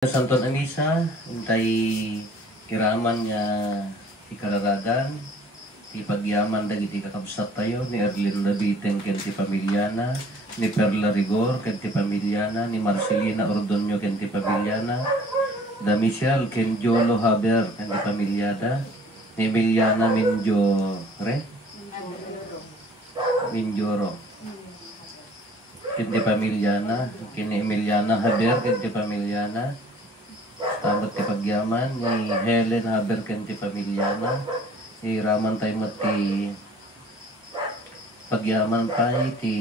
Santon Anisa, intay kiraman nga ikararagan, ti pagyaman dagiti kakabsat tayo, ni Erlin Rabiten ken ti pamilyana, ni Perla Rigor ken ti pamilyana, ni Marcelina Ordonio ken ti pamilyana, da Michelle ken Jolo Haber ken ti pamilyada, ni Emiliana Minjoro ken ti pamilyana, ken ni Emiliana Haber ken ti pamilyana, tamat ti pagyaman ni Helen Haber ken ti pamilyana, iraman tayo ti pagyaman pa ti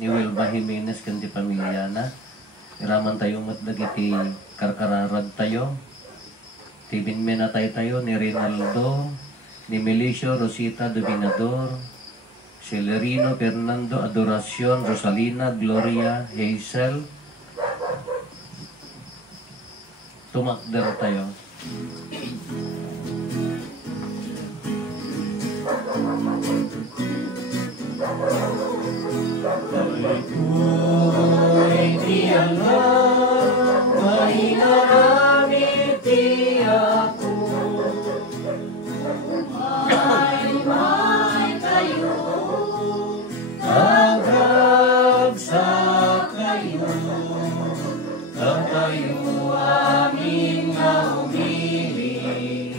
ni Wilma Jimenez ken ti pamilyana, iraman tayo dagiti karkararag tayo, ti binmenatay tayo ni Rinaldo, ni Melicio Rosita Dominador, Celerino Fernando Adoracion, Rosalina Gloria Hazel. Tumakder tayo. Ako'y di alam, mahinamit di ako. May kayo, agagsak kayo, ang kayo amin nga umiling,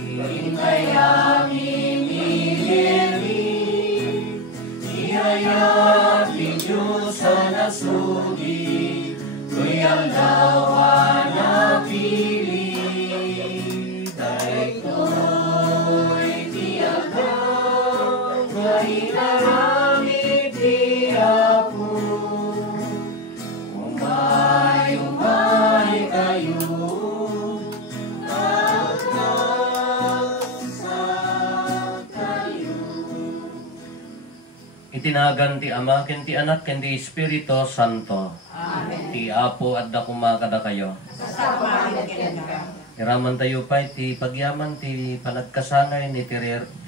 kay amin iniling, ihayag ni Diyos sa nasugi, ko'y alawa na pili, dahil ko'y di agam, mahinaramit di ako. Umay kayo, agagsak kayo. Itinagan ti Ama, ken ti Anak, ken ti Espiritu Santo. Amen. Ti Apo at dakuma kada kayo. Iraman tayo pa ti pagyaman ti panagkasanay ni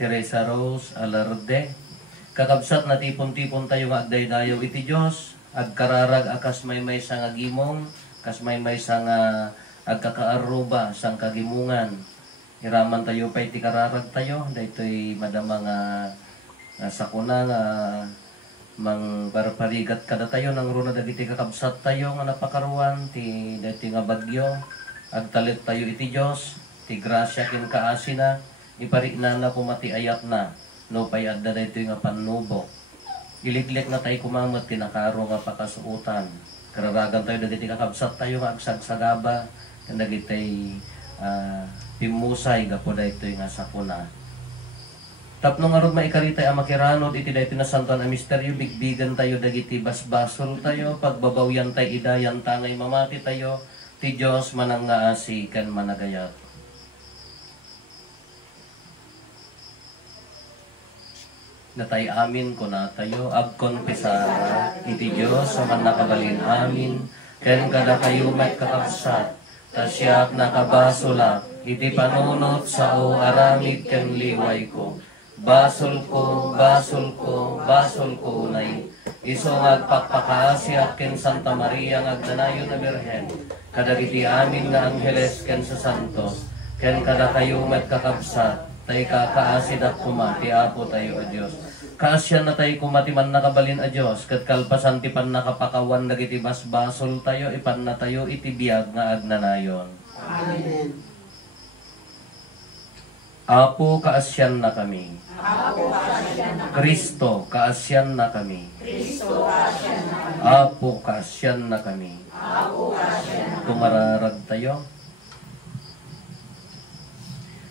Teresa Rose Alarde. Kakabsat na tipon-tipon tayo nga agdaydayaw iti Diyos. Agkararag akas may sang agimong, kas may sang agkakaaruba sang kagimungan. Iraman tayo pa iti kararag tayo. Dahito'y madama nga sakuna nga mang parparigat kada tayo nang runa dagiti kakabsat tayo nga napakaruan ti dati nga bagyo. Agtalit tayo iti Diyos, ti grasya ken kaasina, iparikna na kumati ayat na, no payad na dito nga pannubo. Iliklik na tayo kumamat, kinakaro nga pakasuutan. Kararagan tayo, dagiti kakabsat tayo nga agsagsagaba, ken dagiti pimusay, gapo dito nga sakuna. Tapno nga ron maikaritay ang makiranod, iti dito na santuan ang misteryo, bigbigan tayo, dagiti basbasol tayo, pagbabawyan tayo, idayan tangay mamati tayo, ti Diyos manang nga asikan managayat. Natay amin ko na tayo, agkonpesara, iti Diyos sa man nakabalin amin, ken kada kayo may kakabsat, tasyak nakabasulak, iti panunot sa o aramid ken liway ko. Basol ko, basol ko, basol ko unay, iso nga agpakpakaasyak ken Santa Maria ngagdanayon na Birhen, kadagiti amin nga angheles ken sa santos, ken kada kayo met kakabsat, tay kakaasid at kumati apo tayo a Diyos. Kaasyan na tayo kumati man nakabalin a Diyos, ket kalpasan ti pan nakapakawan dagiti basbasol tayo, ipan na tayo iti biag nga agnanayon. Amen. Apo kaasyan na kami. Apo kaasyan na kami. Kristo kaasyan na kami. Kristo kaasyan na kami. Apo kaasyan na kami. Apo kaasyan na kami. Tumararag tayo.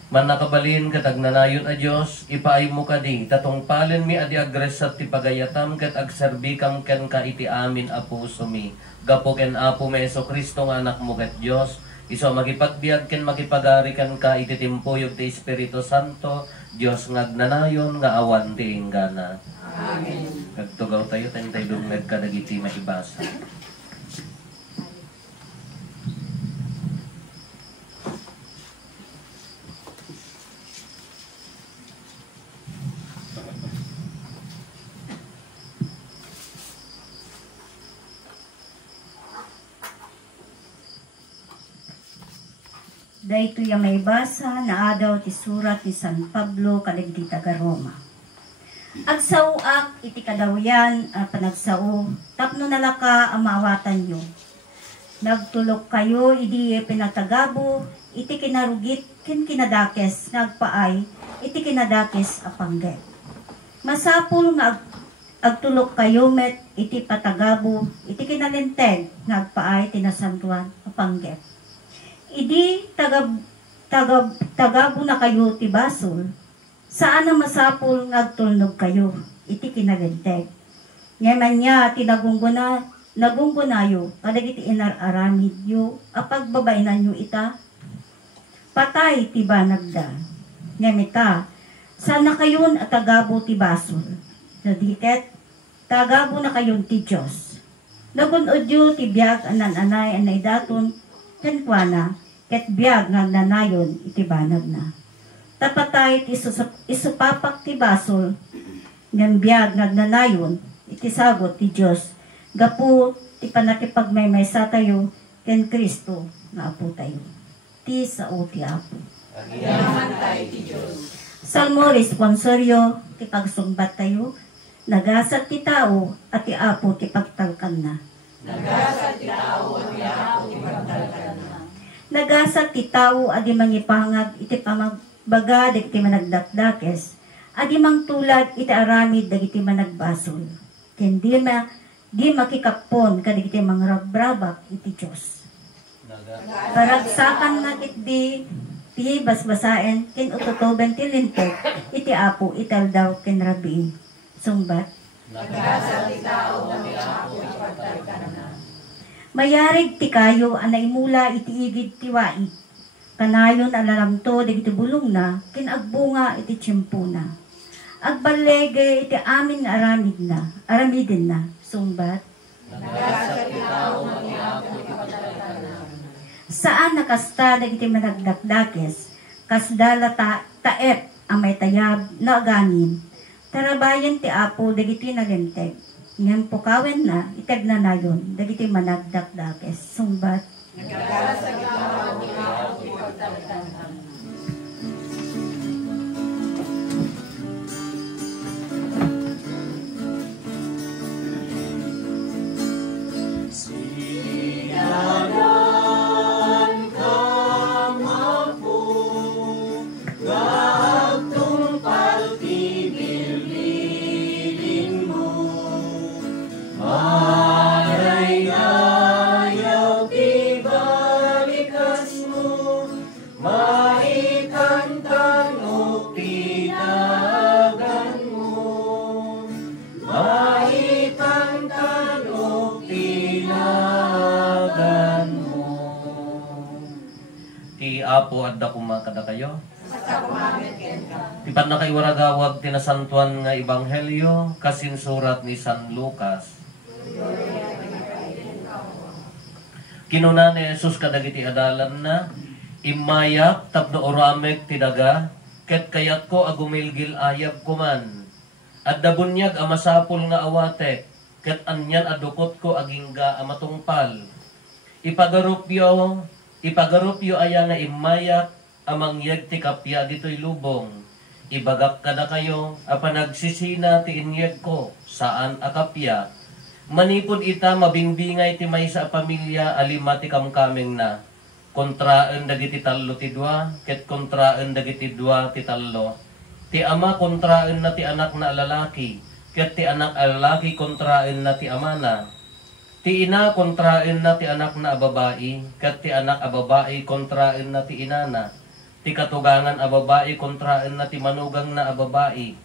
Man nakabalin katagnanayon a Diyos, ipaay mo kadi, tatong palen mi adi agresat ti pagayatam, kat agserbikam ken ka iti amin a puso mi. Gapo ken Apo Meso Kristo nga anak mo ket Diyos, iso makipagbiag ken makipagari kan ka iti timpuyog ti Espiritu Santo, Diyos ngagnanayon nga awan ti inggana. Amen. Nagtugaw tayo, tayo dungag ka dagiti maibasa. Dahito yung may basa na adaw ti surat ni San Pablo kadagiti taga Roma. Agsauak iti kadawyan panagsao tapno nalaka ang maawatan nyo. Nagtulok kayo idi pinatagabo iti kinarugit ken kinadakes nagpaay iti kinadakes apangget. Masapul nga agtulok kayo met iti patagabo iti kinalinteg nagpaay tinasantuan apangget. Idi tagabo na kayo ti basol, saan na masapul ngagtulnog kayo, iti kinagenteg. Ngayon niya, nagunggunayo, kadagiti inararamid yo, apagbabainan nyo ita, patay ti banagda. Ngayon ita, sana kayon at tagabo ti basol, nadiket, tagabo na kayon ti Diyos. Nagunod yo ti biyag anan-anay anay daton, kenkwana, ket biyag nga nanayon iti banag na. Tapatay iti isupapak ti basol, ng biyag nga nanayon iti sagot ti Diyos, gapu ti panakipagmaymaysa tayo, ken Kristo nga apo tayo. Ti sao ti apo. Yaman tayo ti Diyos. Salmo responsoryo, ti pagsumbat tayo, nagasat ti tao at ti apo ti pagtalkan na. Nagasat ti tao at ti apo ti pagtalkan na. Nagasat ti tao adi mangipangag iti pamagbaga dagiti managdakdakes adi mangtulad iti aramid dagiti managbasol ken di makikapon kadagiti mangrabrabak iti Dios. Paragsakan na iti basbasaen ken ututoben ti lintek iti apo italdaw ken rabi sumbat. Nagasat ti tao at ti apo ti pagtalkan na. Mayarig ti kayo anay mula iti igid ti wai. Kanayon alalamto dagiti bulong na kinagbunga iti tiyempo na. Agbalege iti amin nga aramidin na. Sumbat. Nagasat ti tao at ti apo ti pagtalkan na. Saan nakasta dagiti managdakdakes kasdala taet ang may tayab na aganin. Tarabayan ti apo dagiti nalenteg. Ngayon po kawen na, itag na nayon, dagiti managdakdakes, sumbat. Nagasat ti tao at ti apo ti pagtalkan na. Apo adda kumakada kayo. Sa kumamit ken ka. Ti panakaiwaragawag tinasantuan nga ebanghelyo kasin surat ni San Lucas. Kinuna ni Jesus kadagiti adalan na imayak tapno oramek ti daga ket kayat ko agumilgil ayab kuman. Adda bunyag a masapul nga awate ket anyan adukot ko agingga a matungpal. Ipagarupyo aya nga imayak amang yag ti kapya dito'y lubong. Ibagak kada kayo, apanagsisina ti inyag ko, saan akapya. Manipod ita mabingbingay ti may sa pamilya, alima ti kamkaming na. Kontraan dagiti tallo ti dua, ket kontraan dagiti dua ti tallo. Ti ama kontraan na ti anak na lalaki, ket ti anak lalaki kontraan na ti ama na. Ti ina kontraen na ti anak na ababai, kat ti anak ababai kontraen na ti ina na. Ti katugangan ababai kontraen na ti manugang na ababai.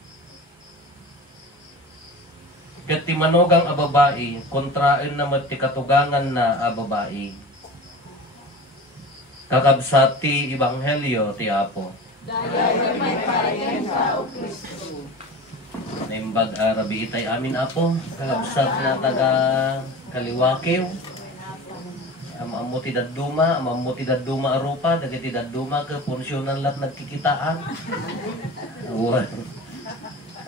Kat ti manugang ababai kontraen na ti katugangan na ababai. Kakabsat ti ebanghelyo ti Apo. Dahil may payan sa o Kristo. Naimbag arabi itay amin Apo, kakabsat na taga Kaliwakiw. Amamuti daduma arupa, dagiti daduma ke punsyonan lat nagkikitaan. Awan.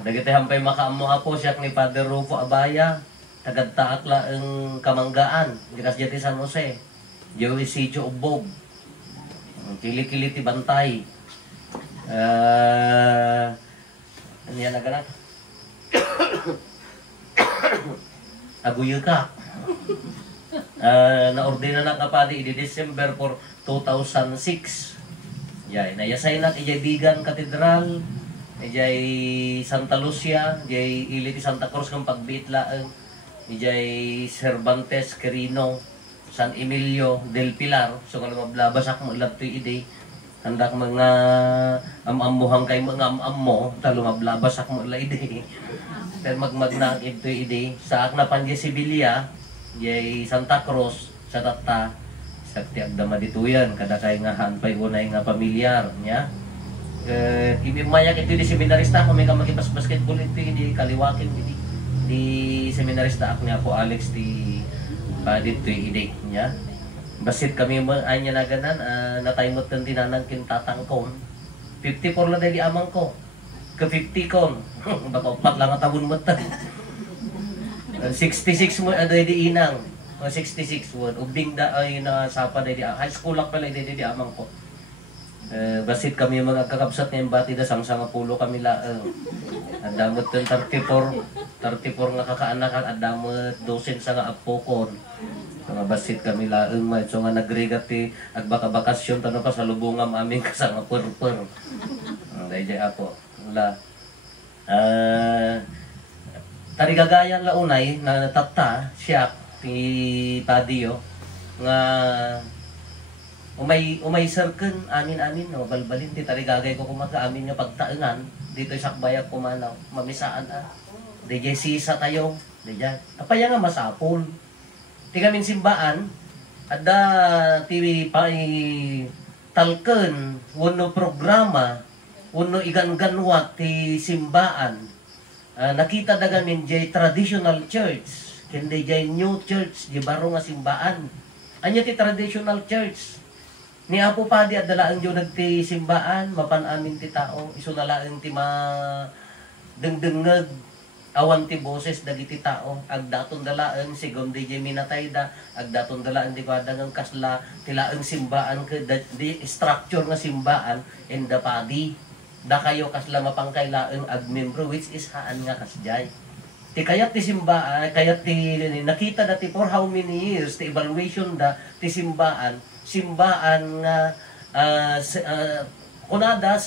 Dagiti hampay makaamo Apo siyak ni Father Rufo Abaya, tagadtaak la ang Kamanggaan, dikas jati San Jose. Joey Sijo Ubog. Kili-kili ti bantay. Ano yan na ganat? Aguyo ka. Na-ordina na kapadi di December for 2006. Yay, nayasay na ijay Bigan Katedral, ijay Santa Lucia, ijay Ili ti Santa Cruz kung pagbitlaan, ijay Cervantes, Quirino, San Emilio del Pilar. So kung mablabasak mo ilang to ide, handak mga amamuhang kay mga amamo, talo mablabasak mo ilang ide. Pero magmagnang ito ide, sa akna panje Sibilia, ijay Santa Cruz, sa Tata, sa tiagdama dituyan, kada kay nga hanpay unay nga pamilyar niya. Mayak ito di seminarista ako, may kamagibas basketball ito, hindi kaliwakin, di seminarista ako niya po Alex, di dito ide niya. Basit kami mo, ay niya na ganan, nataymot ng tinanang kintatang kon. 54 lang dahil amang ko. Ka 50 kon. Baka upat lang ang tabon mo ta. 66 mo, dahil inang. 66 won. Ubing da ay na sapa dahil high school lang pala dahil amang ko. Basit kami mga kakabsat ng bati da sang-sanga pulo kami laang. Adamot ng 34 nga kakaanakan, adamot 12 sa nga apokon. Mga basit kami laang may so nga nagregat ti agbaka-bakasyon tanong pa sa lubungam amin kasama purpur. Dahil ako la tarigagayan la unay na tatta siya ti Padio nga umay serken amin no balbalin ti tarigagay ko kumaka-amin nga pagtaengan dito sa Sakbayag kumanaw mamisaan DJ sisa tayo DJ apaya nga masapol ti kamin simbaan adda ti pay talken wenno programa wenno igan-ganwat ti simbaan nakita da gamin jay traditional church kundi jay new church di baro nga simbaan anya ti traditional church ni Apo Padi at dalaang diyo nagti simbaan mapan-amin ti tao iso nalaang ti ma dengdengeg awan ti boses dagiti tao agdaton dalaang sigom di jay minatay da agdaton dalaang di kwadang kasla tilaang simbaan ke di structure nga simbaan in the Padi da kayo kasla mapangkailaang ag membro which is haan nga kasjay ti kayat ti simbaan kayat ti nakita dati for how many years ti evaluation da ti simbaan nga kunada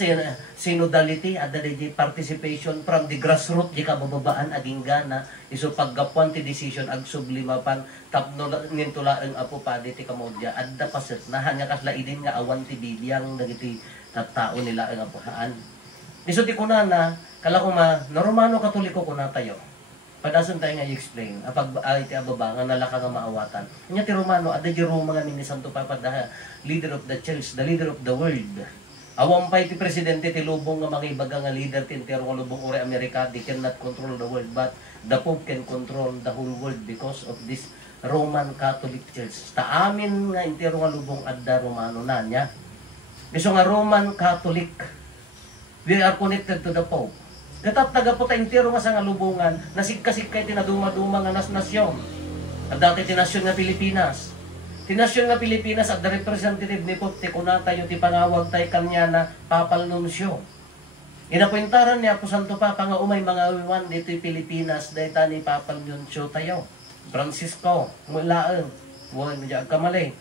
synodality at the participation from the grassroots di kabababaan aging gana iso paggapuan ti decision ag sublimapan tapno nintula ang Apo Padi ti kamodya adda paset nahan nga kasla idin nga awan ti bilyang dagiti tattao nila ang apuhaan iso ti kunana kala ko na Romano Katoliko kuna tayo padason tayo nga i-explain apag ay ti ababa nga nalaka nga maawatan nya ti Romano adda di Roma nga ni Santo Papa the leader of the church the leader of the world awang pay ti presidente ti lubong nga mga ibaga nga leader ti entero nga lubong ore Amerika they cannot control the world but the Pope can control the whole world because of this Roman Catholic Church ta amin nga entero nga lubong adda Romano na nya iso nga Roman Catholic we are connected to the Pope katat taga po ta entero nga sa nga lubungan nasigkay tinaduma-duma nga nasyon at dati tinasyon nga Pilipinas tinasyon nga Pilipinas at the representative ni Pope ti kunata yung ti pangawag tay kanya na Papal Nuncio inapuintaran ni Apo Santo Papa nga umay mga wiwan dito yung Pilipinas dahil ni Papal Nuncio tayo Francisco mulaan buwan mo dyan kamali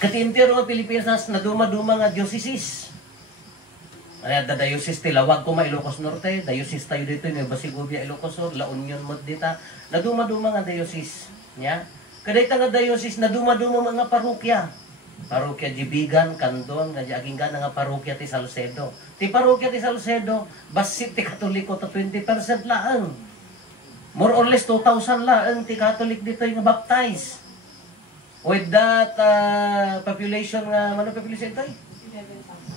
kati entero nga Pilipinas na duma-duma nga diocese ay da diocese ti Lawag ko Ilocos Norte, diocese tayo dito Nueva Segovia Ilocos Sur, La Union mod dita, na duma-duma nga diocese, nya. Kadayta nga diocese na duma-duma mga parokya. Parokya Jibigan, Candon, nga aging gana nga parokya ti Salcedo. Ti parokya ti Salcedo, basit ti Katoliko ta 20% laang. More or less 2,000 laang ti Catholic dito yung baptize. With that population nga, ano population tayo?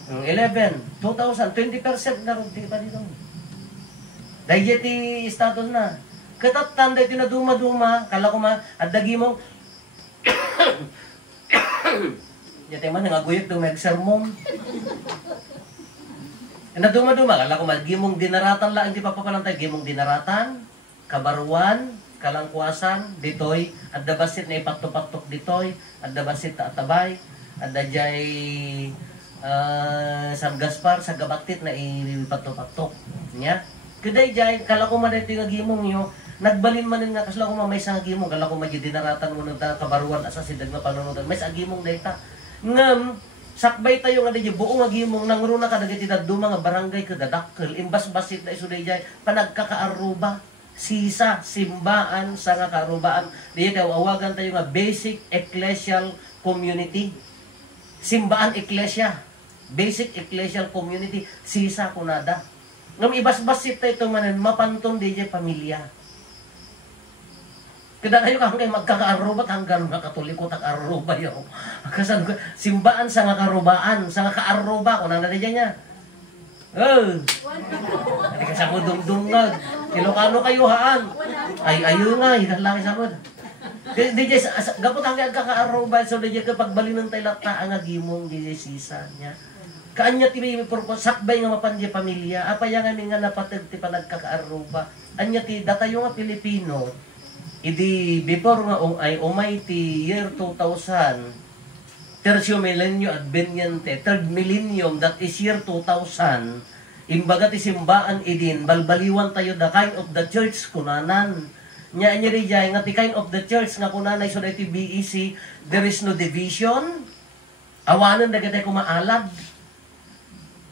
11, 2,000, 20% na rin ba dito? Dahil ti status na. Katatan dahil ito na duma-duma, kala ko at dagi mong yate man, nangaguyot itong mag-sermon. Na duma-duma, kala ko gimong dinaratan lang, hindi pa papalantay, gimong dinaratan, kabaruan, kalangkuasan, ditoy, at dabasit na ipatok-patok ditoy, at dabasit ta atabay, at dajay San Gaspar sa Gabaktit na ipato-patok niya. Kuday jay kala ko man ito nga gimong yo nagbalin man nga kasla ko may sa gimong kala ko may dinaratan mo nang kabaruan asa sidag na panonood may sa gimong dayta ngam sakbay tayo nga diyo buong nga gimong nangruna ka dagiti dadto mga barangay kadadakkel imbas basit na isuday jay panagkakaaruba sisa simbaan sa nga karubaan diyo tayo awagan tayo nga basic ecclesial community simbaan ecclesia basic ecclesial community sisa kunada ngam ibas-basit tayo ito manan mapantong diyo pamilya. Kada kayo kang magkakaaruba hanggang nga katoliko tak-aruba yo. Kasan simbaan sa nga karubaan, sa nga kaaruba ko nang nadya niya. Hindi ka sa mo dungdungag. Ilocano kayo haan. Ay ayo nga, ikalaki sa mo. DJ gapot hanggang kakaaruba so DJ kapag balinan tayo lata ang agimong DJ sisa niya. Kaanya ti may purpose sakbay nga mapanje pamilya. Apa yang nga napatag ti panagkakaaruba. Anya ti datayo nga Pilipino. Idi before nga ay umay ti year 2000 tercio millennium adveniente third millennium that is year 2000 imbaga ti simbaan idin balbaliwan tayo the kind of the church kunanan nya ri jay nga ti kind of the church nga kunanay so dati BEC there is no division awanan dagiti kumaalad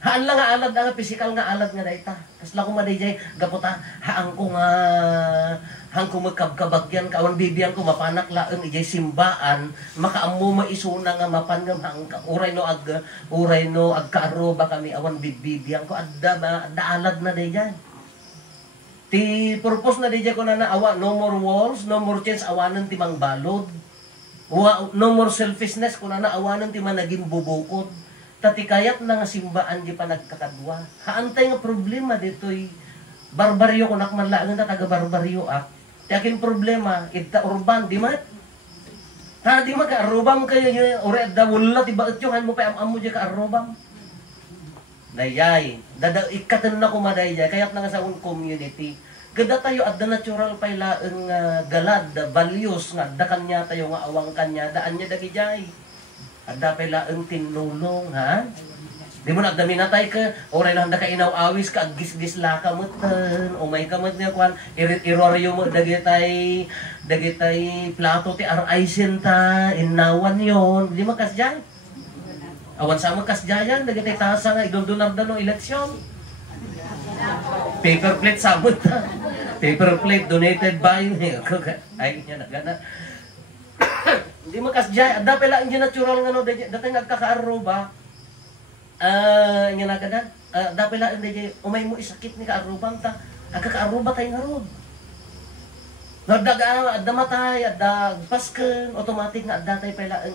haan lang nga alad nga physical nga alad nga dayta kasla ko madayjay gaputa haang ko nga hang ko magkabkabagyan kawan bibiyan ko mapanak laeng ijay simbaan makaammo maisuna nga mapangam hang uray no ag kaaruba kami awan bibiyan ko adda alad na dayjay ti purpose na dayjay ko na awa no more walls no more chance awanan ti mangbalod no more selfishness ko na awanan ti managing bubukod tati kayat na nga simbaan di pa nagkakadwa. Haantay nga problema dito'y barbaryo ko nakmanlaan na taga barbaryo Tiyakin problema, ita urban, di mat? Di ma ka-arubam kayo yun, uri at dawula, tiba at yung mo pa am mo dyan ka-arubam. Dayay, ikatan na kumadayay, kayat na nga sa community. Kada tayo at the natural pala ang galad, values, nga da kanya tayo nga awang kanya, daan niya dagijay. Ada pala ang tinulong, ha? Di mo na daminatay ka, oray lang da ka inaw-awis ka, gis-gis la ka mo tan, umay ka mo niya kwan, iroryo mo, dagitay plato ti ar-aisen ta, inawan yon, di mo kasjay. Awan sa mo kasjayan, dagitay tasa nga, idondonar da no eleksyon. Paper plate sa mo ta. Paper plate donated by, ay, yan na, gana. Di makasjay, ada pala ang natural nga no, datang nagkakaaruba, nga nagadan, da pala ang umay mo isakit ni kaarubang ta, agkakaaruba tayo nga rod. Adda matay, adda pasken, automatic nga adda tayo pala ang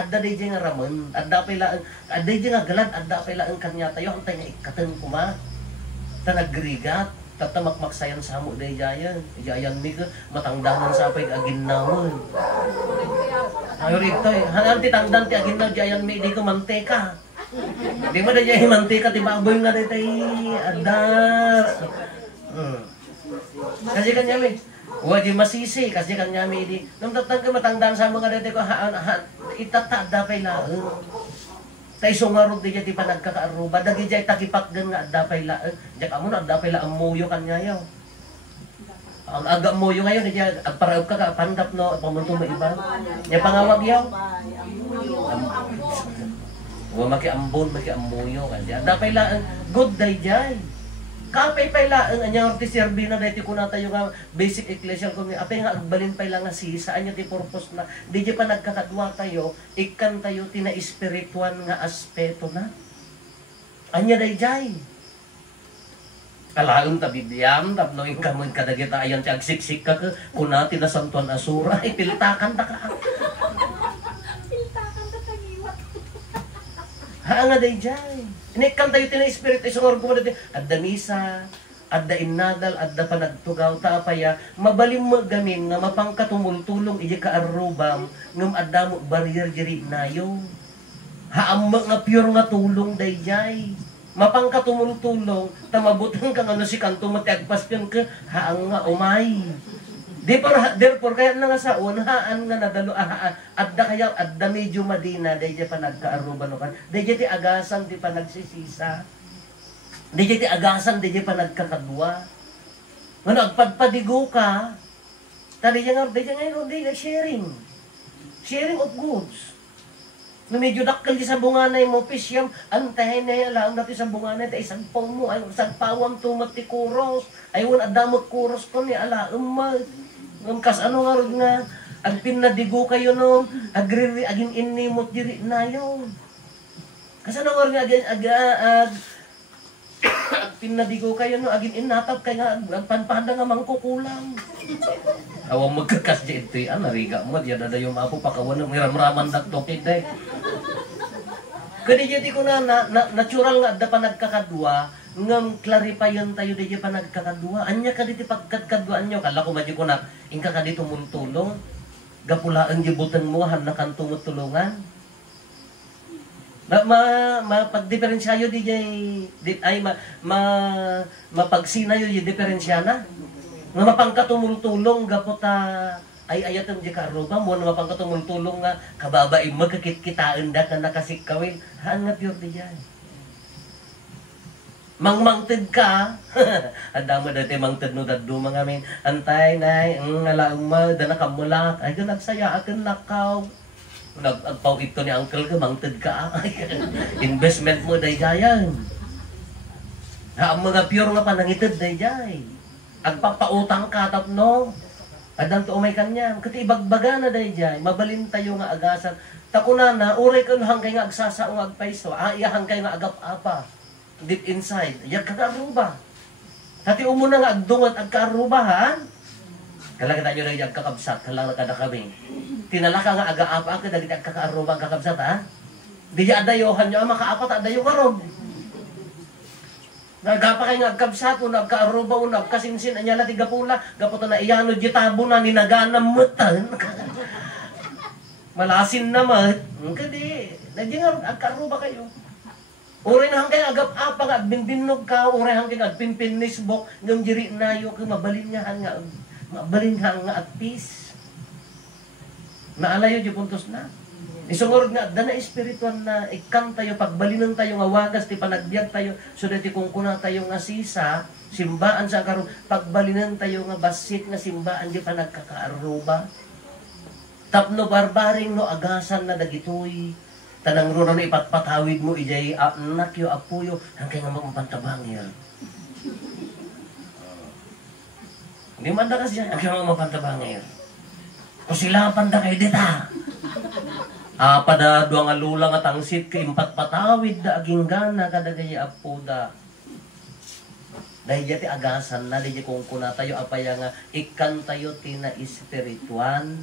adda DJ nga ramon, adda pala adda DJ nga galad, adda pala ang kanya tayo, ang tayo nga ikatan kuma, ta nagrigat, tatamakmaksayan sa mo day jayan mi ka matangdanan sa pay aginnaon ayo rito hanan ti tangdan ti aginnaw jayan mi di ko manteka di mo day mantika ti baboy nga day ada kasi kanya mi wadi masisi kasi kanya mi di nung tatang ka matangdan sa mo nga day ko itatada pay laeng tay sungarod di ti panagkakaaruba dagi jay takipakgan nga adda pay laeng jak amo na adda pay laeng moyo kanya yaw ang aga moyo ngayon di agparaog ka pandap no pamunto mo iba nya pangawag yaw wa makiambon makiamoyo kanya adda pay laeng good day jay kapay pay laeng anya orti serbina dayto kuna tayo nga basic ecclesial community apay nga agbalin pay lang nga sisa anya ti purpose na di pa nagkakadwa tayo ikan tayo tina espiritual nga aspeto na anya dayjay kalaon ta bibyam tapno inkamon kadagita ayan ti agsiksik ka kuna ti na santuan asura ipiltakan ta ka piltakan ta tagiwat ha nga dayjay inikam tayo tina espiritu isungor ko dati adda misa adda innadal adda panagtugaw ta apaya mabalim mo gamin nga mapangkatumultulong iji kaarubam ngem adda mo barrier diri nayo haam nga pure nga tulong dayjay mapangkatumultulong ta mabutan ka nga no si kanto matiagpas ka haang nga umay Therefore, kaya na nga sa unahaan nga nadalo, adda kaya, adda medyo madina, dahi pa nagkaaruban kan, dahi ti agasan, ti pa nagsisisa, dahi ti agasan, dahi pa nagkakadwa. Ano, agpadpadigo ka, tadi nga sharing. Sharing of goods. Na medyo dakkel di sa bunganay mo, pisyam, antahin na yan, alam natin sa bunganay, tayo sagpaw mo, ay sagpawam tumat ti kuros, ay wala adamot kuros ko ni, ala, kas ano nga rin nga, ag pinadigo kayo no, agin inimot diri na yun. Kasi ano nga rin ag pinadigo kayo no, agin inatap kayo nga, agpanpada nga mangkukulang. Awang magkakas di ito, nariga mo, diyan na yung mapo, pakawan ng miramraman nagtokid eh. Kadi di ko na natural nga, da pa nagkakadwa, ngam clarifiyon tayo di pa nagkakadwa. Anya ka diti pagkadkadwaan nyo, kala ko madyo ko na, ingka ka dito muntulong, gapulaan gibutan mo, hanakan tumutulungan. Mapagdiferensyayo di ay mapagsinayo di diferensya na. Nga mapangkatumultulong gapota ay ayatam di karuba mo na mapangkatumultulong nga kababae magkakit-kitaan da na nakasikawin haan nga pure di dyan. Mangmangted ka adama dati mangted no daddo mga min antay nay ngalauma da nakamulak ay nagsaya akin nakaw nagpau ito ni uncle ka mangted ka investment mo day gayan ha ang mga pure nga panangited day jay agpapautang ka tapno adang to umay kanya kati ibagbaga na day jay mabalin tayo nga agasan takunana uray ko hangkay nga agsasa nga agpaiso iya hangkay nga agap-apa deep inside yak kakaruba kati umuna nga agdungat agkarubahan kala kita nyo na yung kakabsat kala kada kami tinalaka nga aga-apa ka dagit agkakaruba ang kakabsat ha di adayohan nyo makaapat adayo karob nagapa kay nga agkabsat o nagkaaruba o nagkasinsin anya na tigapula gapoto na iyano jitabo na ninaganam mutan malasin naman kadi nagyan nga agkaaruba kayo uray na hangkay agap-apa nga agbinbinog ka uray hangkay agpinpinisbok ngam jiri nayo kay mabalingahan nga at peace naalayo di puntos na isungorod nga dana espiritual na ikan tayo pagbalinan tayo nga wagas ti panagbiag tayo so dati kung kuna tayo nga sisa simbaan sa karon pagbalinan tayo nga basit nga simbaan di pa nagkakaaruba tapno barbaring no agasan na dagitoy tanang ro na ipatpatawid mo ijay anak yo apuyo hangkay nga magpantabangir hindi man da kasi hangkay nga magpantabangir o sila panda kay dita pada dua nga lula nga tangsit kay impatpatawid da aging gana kadagay apuda dahil jati agasan na dahil kung kuna tayo apaya nga ikan tayo tina espirituan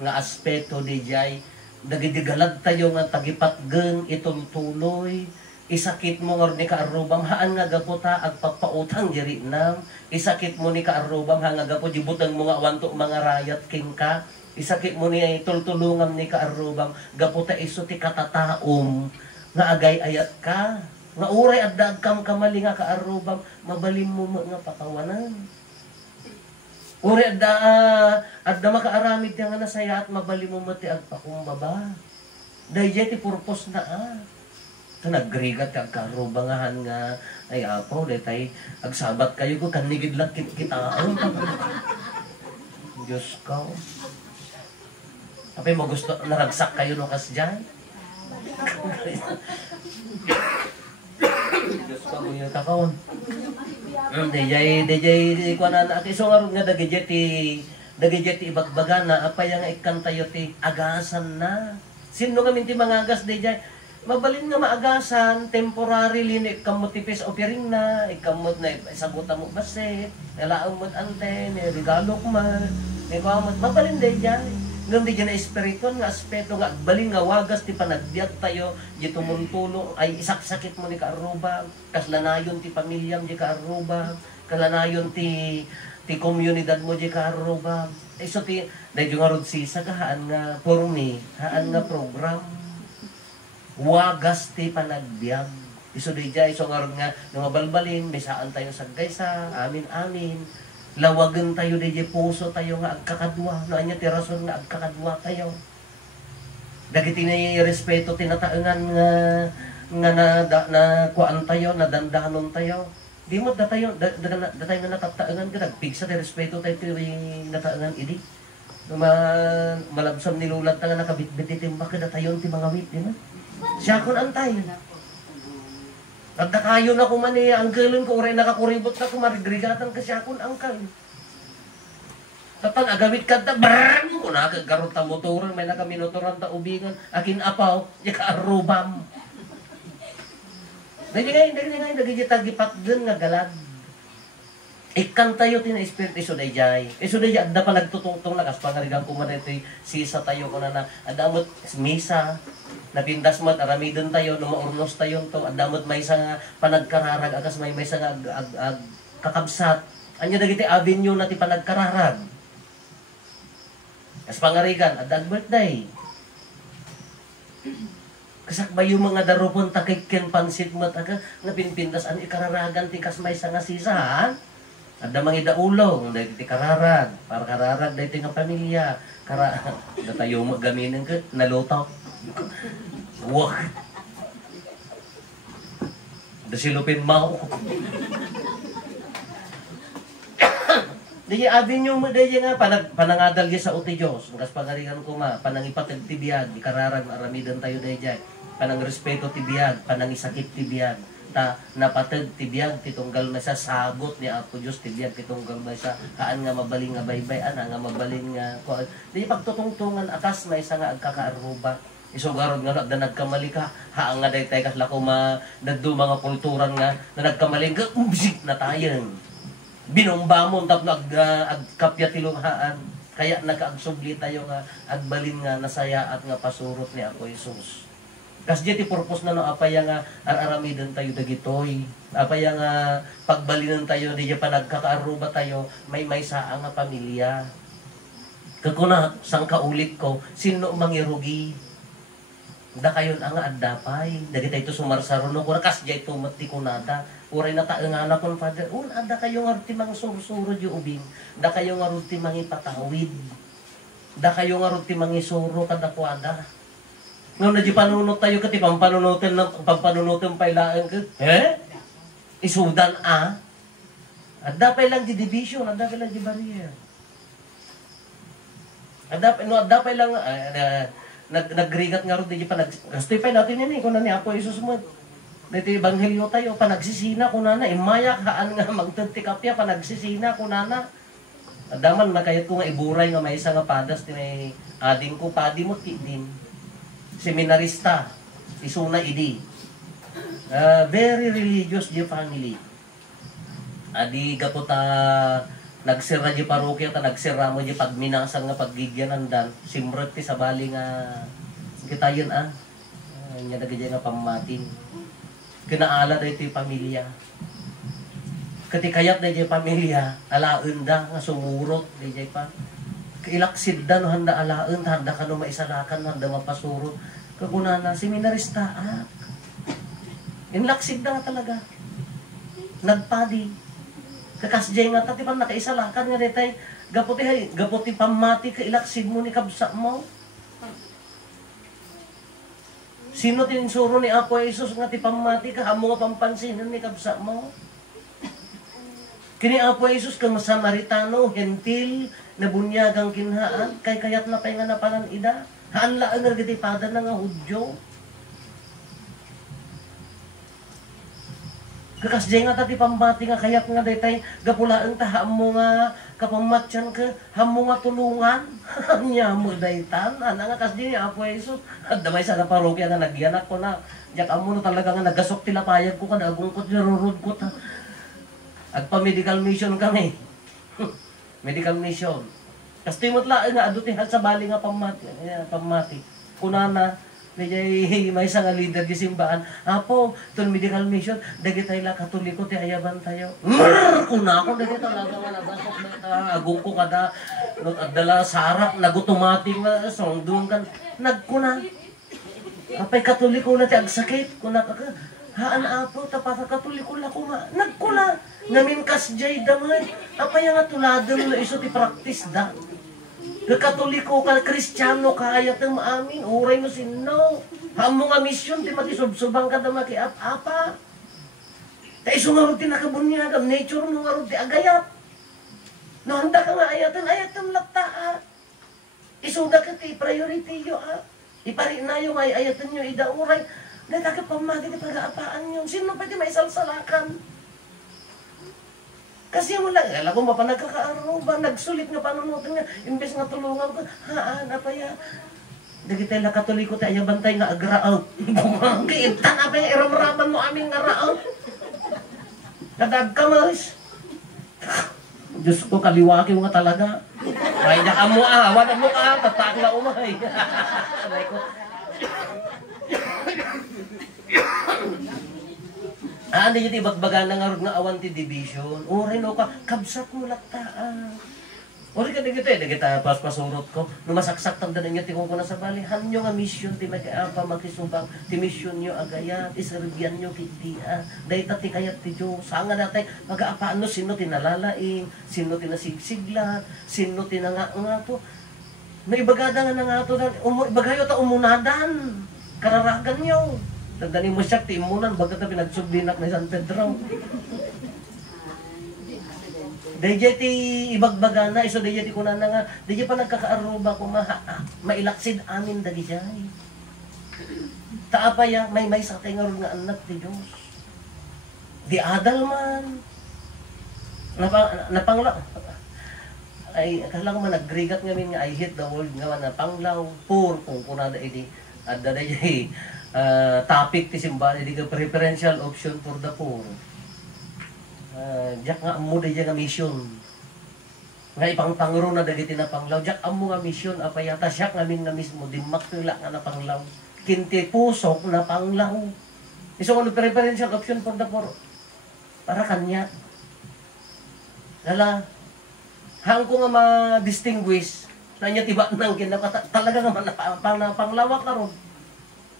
nga aspeto di jay dagidigalag tayo nga tagipatgen itong tuloy isakit mo nga ni kaarubam haan nga gapota agpapautang diri nam isakit mo ni kaarubam haan nga gapo jibutang mo nga wanto mga rayat king ka isakit mo niya tultulungan ni kaarubam gapota iso ti katataom nga agay ayat ka nga uray at dagkam kamali nga kaarubam mabalim mo nga pakawanan uray at da makaaramid nga nasaya at mabalim mo mati agpakumbaba dahil ti purpose na ito nagrigat ka karubangahan nga ay apaw detay agsabat kayo ko kanigid lakit kita Diyos ka apay mo gusto naragsak kayo no kas dyan Diyos ka mo yung kakawon DJ ko na iso nga rin nga dagijeti ibagbaga na apay nga ikantayo ti agasan na sino kami ti mga agas DJ mabalin nga maagasan temporarily ni ikamot tipis opiring na ikamot na isagutan mo basit nalaang mo ante ni regalo ko mabalin DJ ngam di dyan na espiritual nga aspeto nga baling nga wagas ti panagbiag tayo di tumuntulong ay isaksakit mo ni kaarubang kaslanayon ti pamilyam di kaarubang kalanayon ti komunidad mo di kaarubang iso ti dahil yung nga rodsisa ka haan nga for me haan nga program wagas ti panagbiag iso di dyan iso nga ron nga balbalin may saan tayo sa gaysa amin Lawagan tayo di puso tayo nga agkakadwa. No anya ti rason nga agkakadwa tayo. Dagiti na respeto tinataengan na kuan tayo, na dandanon tayo. Di mo da tayo nga natataengan ka nagpigsa ti respeto tayo ti nataengan idi. Malabsam nilulad ta nga nakabitbit itimbak ka tayon ti mga wit, di ba? Siya kun antay. Nagdakayo na ko man angkelon ko oray nakakuribot na ko marigrigatan ka siya kun angkel. Tapang agawit ka ta brrrr ko na kagkarot ta motoran may nakaminutoran ta ubingan akin apaw yaka arubam. Dagingay nagigitag-gipat dun nga galad. Ikan tayo tina espiritu iso dayjay. Iso dayjay adda pa nagtutungtong lakas pangarigang kumanetoy sisa tayo ko na adamot misa napindas mat aramidon tayo no maurnos tayo to adamot may sa panagkararag akas may sa kakabsat. Anya dagiti avenue na ti panagkararag. As pangarigan adda birthday. Kasakbay yung mga darupon takikken pansit mat aga napinpindas an ikararagan ti kasmay sa nga sisahan. Ada mga idaulong, dahil ti kararag, para kararag, dahil ti nga pamilya, da tayo magaminin ka, nalutok. Wah! Da silupin mo. Dahil avenue mo, dahil nga, panangadal sa uti Diyos, ngas pangaringan ko ma, panangipatag tibiyag, di kararag, aramidan tayo dahil dyan, panang respeto tibiyag, panangisakit tibiyag, ta napatag tibiyag titunggal na sa sagot ni Apo Dios tibiyag titunggal na sa kaan nga mabaling nga baybay ana nga mabaling nga di pagtutungtungan akas may isa nga agkakaaruba isugarod nga na nagkamali ka haan nga daytay kas lako naddo mga kulturan nga na nagkamali nga umbsik na tayon binombamon tap agkapya tilunghaan kaya nagkaagsubli tayo nga agbalin nga nasaya at nga pasurot ni Apo Jesus. Kasi ti purpose na no apaya nga araramidon tayo dagitoy. Apaya nga pagbalinan tayo di pa nagkakaaruba tayo may saa nga pamilya. Kakuna sang kaulit ko sino mangirugi. Da kayon ang addapay. Dagitay to sumarsaruno ko kasjay tumati kunada. Uray na taengana kon father. Ada kayo nga ruti mga sursurod yu ubing. Da kayo nga ruti mga ipatawid. Da kayo nga ruti mga isuro kadakwada. Ngayon na di panunot tayo kati pampanunutin pailaan ka. Isudan Adda pa lang di division, adda pa lang di barrier. Adda pa lang nagrigat nga ro di pa nagstipay natin yan kung na ni Apo Jesus mo. Dito ebanghelyo tayo panagsisina kun na imaya kaan nga magtentikapya panagsisina kun na. Adaman makayat ko nga iburay nga may isa nga padas ti may ading ko padi mo ti din. Seminarista, isuna idi. Very religious di family. Adi gaputa nagsira di parokya ta nagsira mo di pagminasan nga paggigyanan dan simrot ti sa bali nga kita yun nya dagiti nga pammatin. Kinaala da iti pamilya. Kati kayat da iti pamilya, alaen da nga sumurot di pa. Ilaksid da no handa alaen handa ka no maisalakan handa mapasuro kaguna na seminarista inlaksid da nga talaga nagpadi kakasjay nga tati pan nakaisalakan nga detay gaputi pamati ka ilaksid mo ni kabsa mo sino tininsuro ni Apo Jesus nga ti pamati ka hamo nga pampansinan ni kabsa mo kini Apo Jesus kang Samaritano hentil na bunyagang kinhaan, kay kayat na pay nga napanan ida. Haan laan nga gitipada na nga Hudyo. Kakasjay nga tati pambati nga kayat nga daytay gapulaan ta hamo nga kapamatyan ka hamo nga tulungan. Nya mo daytan ana nga kasjay ni Apo Jesus. Damay sa parokya nga nagyanak ko na. Jak amo no talaga nga nagasok tilapayag ko kada agungkot nirurod ko ta. Agpa medical mission kami. Medical mission. Kasi timot lang nga adutin sa bali nga pamati. Kunana, may isang leader di simbahan. Apo, itong medical mission, dagitay lang katoliko, ti ayaban tayo. Kuna ako, dagitay talaga nga nabasok na agong ko kada, adala sarap, nagutumating na, songdung kan, nagkuna. Apay katoliko na ti agsakit, kuna ka, haan apo, tapasa katoliko lang kuma, nagkuna. Ngamin kas jay damay. Apaya nga tuladan na iso ti practice da. Katoliko ka, Kristiyano ka, ayat ng maamin, uray mo sinaw. Hamo nga misyon, ti matisubsubang ka da makiap-apa. Ta iso nga rin ti nakabunyagam, nature mo nga rin ti agayat. No, handa ka nga ayatan lakta. Iso da ka ti priority yo Ipari na yung ayatan nyo, idauray. Nagkakapamagi ti pag-aapaan nyo. Sino pa ti maisalsalakan? Kasi wala, alam ko mapanagkakaaraw nagsulit nga panunutan nga, imbes nga tulungan ko, apaya. Dagitay la katoliko tayo bantay nga agraaw. Kiintan apay iramraman mo aming agraaw. Kadag ka mas. Diyos ko, kaliwaki mo nga talaga. May na mo wala mo tatak na umay. Aray ko. Ano yung ibagbaga na nga awan ti division? Oray no ka, kabsat mo laktaan. Oray ka digita pasurot ko. Numasaksak tanda ninyo, tikong ko na sa bali. Hanyo nga mission, ti mag-aapa, magkisubang, ti mission nyo agayat, isaribyan nyo kitia. Dahil tati kayat ti Diyos. Saan nga natin, mag-aapaan no, sino tinalalaing, sino tinasigsiglat, sino tinanga to. Naibagada nga na nga to, ibagayo ta umunadan, kararagan nyo. Tandani mo siya, timunan, bagat na pinagsubdinak na San Pedro. Dahil ti ibagbaga na, iso dahil ti kunan na nga, dahil pa nagkakaaruba ko, mailaksid amin dagi jay. Taapaya, may sa ating nga anak ti Diyos. Di adal man. Napanglaw. Ay, akala ko man, nagrigat ngamin nga, I hate the world nga, napanglaw, poor, kung kunada iti, at dahil topic ti simbahan, hindi ka preferential option for the poor. Diyak nga amo dahil nga mission. Nga ipang pangro na dagiti na panglaw. Diyak amo nga mission, apayata siyak ngamin nga mismo, dimak nila nga na panglaw. Kinti pusok na panglaw. Iso nga preferential option for the poor. Para kanya. Lala, hang ko nga ma-distinguish, na niya tiba nang kinakata, talaga nga panglawak na ron.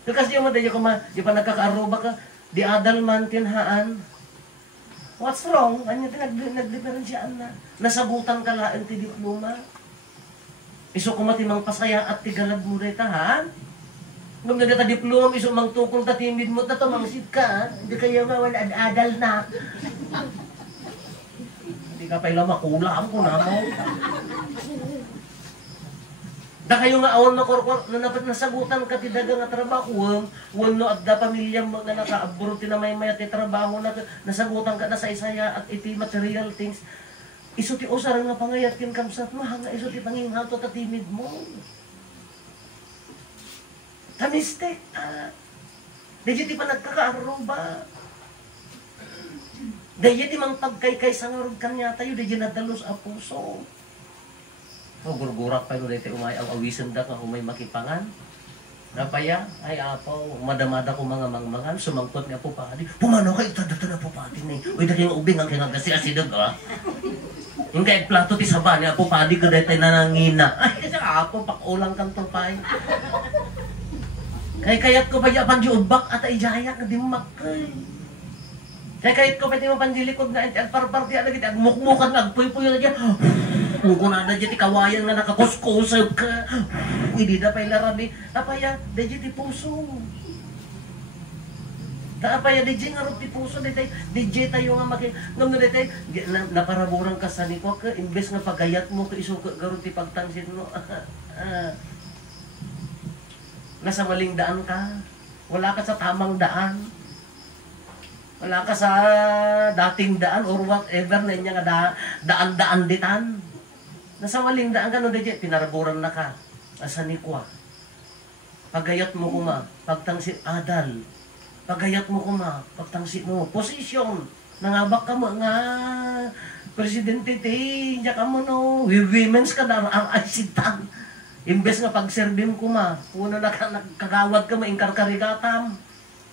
Kasi yung madayo ko di pa nagkakaaruba ka, di adal man tinhaan. What's wrong? Ano nagdiferensyaan na? Nasagutan ka laang ti diploma. Iso kumatimang pasaya at tigalad mo rita, ha? Ngam na dita diploma, iso mang tukol ta timid mo, tato mangsid ka, hindi kayo nga wala adal na. Hindi ka pala makulaan ko na mo. Da kayo nga awan na korkor, na dapat nasagutan ka ti daga nga trabaho, no at da pamilya mo na nakaaburo ti na may ti trabaho na nasagutan ka na sa isaya at iti material things. Iso ti usaran nga pangayat kin kamsat mo, hanga iso ti panginghato ta timid mo. Tamistek, Dahil ti pa nagkakaaruba. Dahil ti mang pagkaykay sa ngarod kanya tayo, dahil nadalos a puso. Gurgurak pa rin ito umay ang awisan da kung may makipangan. Napaya, ay apaw, madamada ko mga mangmangan, sumangkot nga po padi. Pumano kayo, tadata na po padi na eh. Uy, daking ubing ang kinagasi-asidag ha. Yung kahit plato ti saba niya po padi ka dahil tayo nanangina. Ay, sa apo, pakulang kang tupay. Kayat ko pa yapan di ubak at ijayak na dimak kay. Kayat ko pa di mapandilikod na at parparti at agad, at mukmukan na, agpuy-puyo na dyan. Kung na dyan, kawayan nga nakakuskusab ka. Hindi na pa'y larabi. Apaya, dyan ti puso. Apaya, dyan nga rin ti puso. Dyan tayo nga makin... Ngam na dyan, naparaburang ka sa niko ka. Imbes nga pagayat mo ka iso garon ti pagtansin mo. Nasa maling daan ka. Wala ka sa tamang daan. Wala ka sa dating daan or whatever na niya nga daan-daan ditan. Nasa maling daan ka, no, dyan, pinaraburan na ka. Asa ni kwa. Pagayat mo kuma, pagtangsit adal. Pagayat mo kuma, pagtangsit mo. Posisyon. Nangabak ka mo nga. Presidente ti, niya ka mo no. Women's ka na, ang aisitan. Imbes nga pagserbim kuma, puno na kagawad ka, maingkar-karigatam.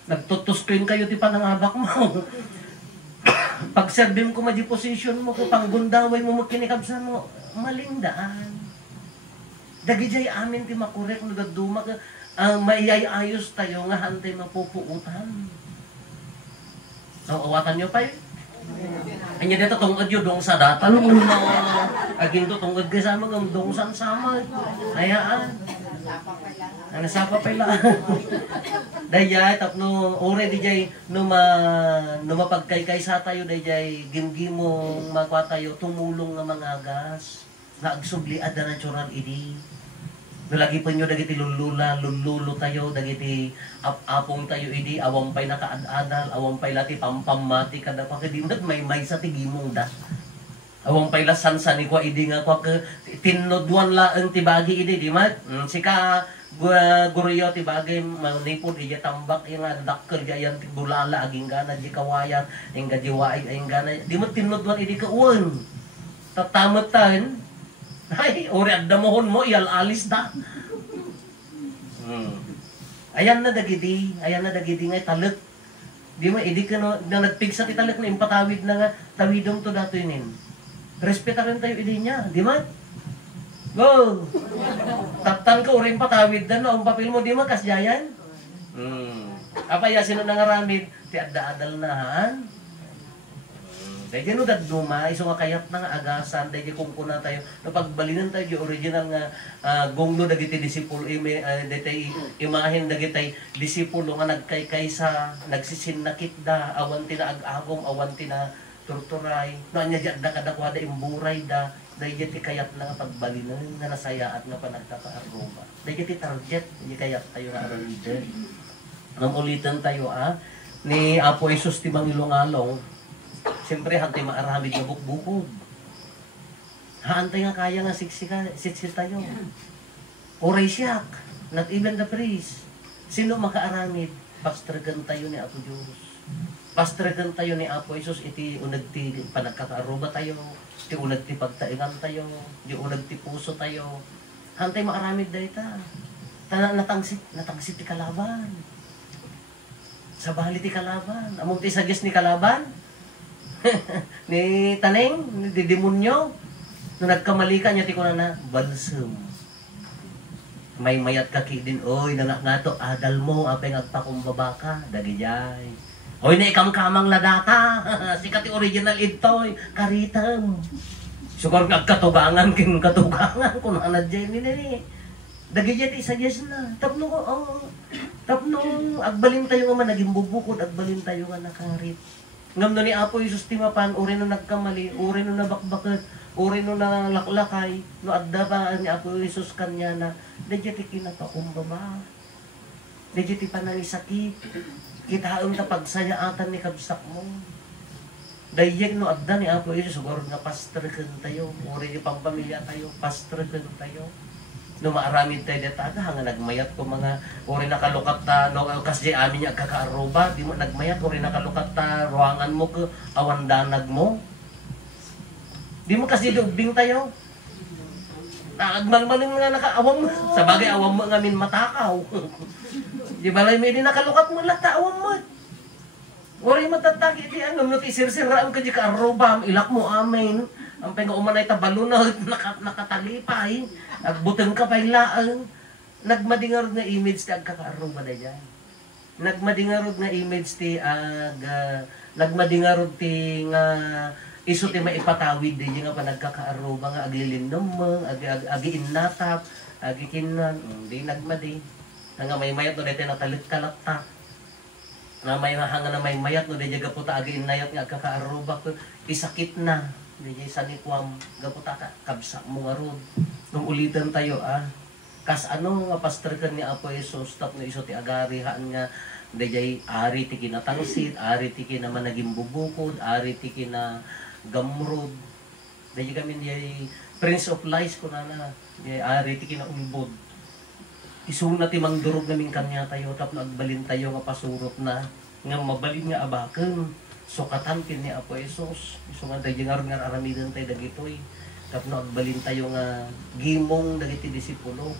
Nagtutuskoyin kayo ti panangabak mo. Pagserbim ko di position mo, kung panggundaway mo makinikabsan mo, maling daan. Dagijay amin ti makurek, nagaduma ka, maiyayayos tayo nga hantay mapupuutan. So, awatan nyo pa Anya dito tungod yun dong sa data nung una. Agin to tungod kay sama ng dong san sama. Hayaan. Ano sapa pala. Dayay tapno ore di jay no mapagkaykay sa tayo dayay gimgimong magwa tayo tumulong nga mga gas. Nga agsubliad na natural idi. Lagi pa nyo dagiti lululo tayo, dagiti apong tayo idi, awang pa'y nakaadadal, awang pa'y lati pampamati kada pa kadimot may sa tigimong da. Awang pa'y lasansan ni kwa idi nga kwa tinodwan la ang tibagi idi, di mat? Sika guriyo tibagi manipod iya tambak yung dakkel jayan bulala aging gana di kawayan, ang gajiwaig ang gana, di mat tinodwan idi kauwan. Tatamatan, ay, ori at damohon mo, iyal alis da. Ayan na dagidi ngay talit. Di mo, idi ka no, na nagpigsa ti talit na impatawid na nga, tawidong to dato yun. Respeta rin tayo idi niya, di mo? Go! Taptan ka, ori impatawid na, no? Ang papel mo, di mo, kasyayan? Apaya, sino nangaramid? Ti adda-adal na, haan? Dahil gano'n daduma, iso nga kayat na nga agasan, dahil kung kuna tayo, napagbalinan tayo, yung original nga gonglo dagiti disipulo, imahin dagiti disipulo nga nagkaykay sa, nagsisinakit da, awan tina ag-agom, awan tina turturay, no anya dyan da kadakwada imburay da, dahil ti kayat na nga pagbalinan, nga nasaya at nga panagkakaaroma. Dahil ti target, di kayat tayo nga aramide. Nang ulitan tayo, ni Apo Isus ti Mangilongalong, siyempre, hantay maaramid na bukbukod. Hantay nga kaya nga sitsit tayo. Oray siyak, not even the priest. Sino makaaramid? Pastragan tayo ni Apo Diyos. Pastragan tayo ni Apo Isus, iti unag ti panagkakaaruba tayo, iti unag ti pagtaingan tayo, iti unag ti puso tayo. Hantay maaramid da ita. Natangsit ti kalaban. Sa bahali ti kalaban. Among ti sagis ni kalaban, ni Taneng, ni demonyo, nung nagkamali ka niya, ti ko na balsam. May mayat kaki din, oy, nga to, adal mo, apay ngagpakumbaba ka, dagijay. Oy, na ikamkamang ladata, sikat original itoy, karitam. Sukor ngagkatugangan, kin katugangan, kung anadjay ni. Dagijay ti suggest na, tapno agbalin tayo nga man, naging bubukod, agbalin tayo nga nakarit. Ngam na ni Apo Isus timapan, uri no nagkamali, uri no nabakbakat, uri no nalaklakay, no adda ni Apo Isus kanya na, dadya ti kinatakumbaba, dadya ti panangisakit, kitaon ka pagsayaatan ni kabsak mo. Dayeg no adda ni Apo Isus, siguro nga pastragan tayo, uri ni pampamilya tayo, pastragan tayo. No maaramid tayo deta hanga nagmayat ko mga ori nakalukat ta no kasi amin nya kakaaruba di mo nagmayat ori nakalukat ta ruangan mo ko awan danag mo di mo kasi dubing tayo agmalmalin nga nakaawam mo sa bagay awam mo ngamin matakaw di balay may di nakalukat mo lata awam mo ori matatagi di ano no ti sirsiraan ka di kaaruba ilak mo amin ang penga umanay tabalo na nakatalipay agbuteng ka pa ilaan. Nagmadingarod nga image ti agkakaarong ba na dyan. Nagmadingarod nga image ti nagmadingarod ti nga iso ti maipatawid di nga pa nagkakaarong nga aglilinom mo, agiinatap, agikinan, di nagmadi. Nga may mayat no dito natalit-kalata. Na may hanga na may mayat no di gaputa agiinayat nga agkakaarong ba isakit na. Di sanikwam gaputa ka kabsa mo nga ron. Nung ulitan tayo, kas ano nga pastrakan ni Apo Isus, tap na iso ti agarihan nga, dayay ari ti kinatangsit, ari ti kinaman naging bubukod, ari ti kinagamrod. Dayay kami diyay Prince of Lies ko na, dayay ari ti kinaumbod. Isuna ti mangdurog namin kanya tayo, tap na agbalin tayo nga pasurot na, nga mabalin nga abakan, sukatan kin ni Apo Isus. Iso nga dayay nga rin nga aramidan tayo dagitoy. Tapno agbalin tayo nga gimong dagiti disipulo.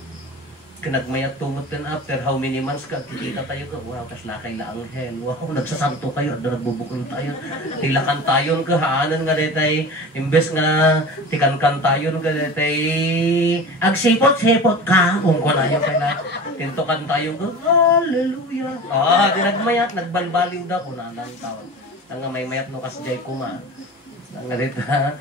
Kinagmayat tumot ten after how many months ka kikita tayo ka wow kas lakay la anghel wow nagsasanto kayo do nagbubukol tayo tilakan tayon ka haanan nga detay imbes nga tikan-kan tayon nga detay agsipot-sipot ka kung kuno ayo kaya tintukan tayo ka hallelujah di nagmayat nagbalbaling da kunanan taon Tanga may mayat no kasjay kuma. Tanga rita.